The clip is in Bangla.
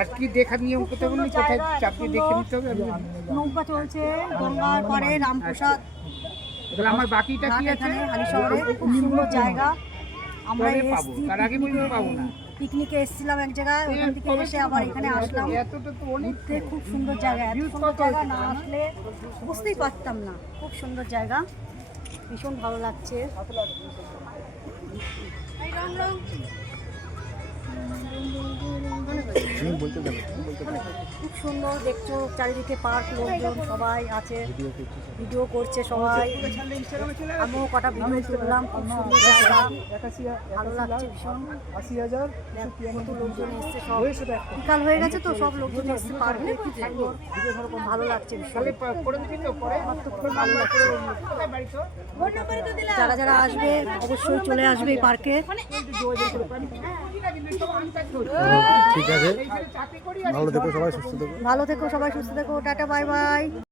আর কি দেখার নিয়ম কোথায় বলুন, কোথায় চাপিয়ে দেখে নিতে হবে? নৌকা চলছে গঙ্গার পাড়ে রামপ্রসাদ, তাহলে আমার বাকিটা কি আছে? হালি শহরে খুব সুন্দর জায়গা। আমরা কবে পাবো? তার আগে পর্যন্ত পাবো না। পিকনিকে এসেছিলাম এক জায়গায়, ওখান থেকে এসে আবার এখানে আসলাম। এতটা তো অনেক। ঘুরতে খুব সুন্দর জায়গা, এত সুন্দর জায়গা না আসলে বুঝতেই পারতাম না। খুব সুন্দর জায়গা, ভীষণ ভালো লাগছে। খুব সুন্দর দেখছো, চারিদিকে পার্ক, লোকজন সবাই আছে, ভিডিও করছে সবাই। আমিও কটা ভিডিও তুললাম। খুব সুন্দর জায়গা, ভালো লাগছে ভীষণ। কত লোকজন এসছে, সব বিকাল হয়ে গেছে তো সব লোকজন এসছে পার্কে। খুব সুন্দর, ভালো লাগছে ভীষণ। আমার তো খুব ভালো লাগছে। যারা যারা আসবে অবশ্যই চলে আসবে এই পার্কে। ঠিক আছে, ভালো থেকো সবাই, সুস্থ থেকো। ভালো থেকো সবাই, সুস্থ থেকো। Tata, bye bye.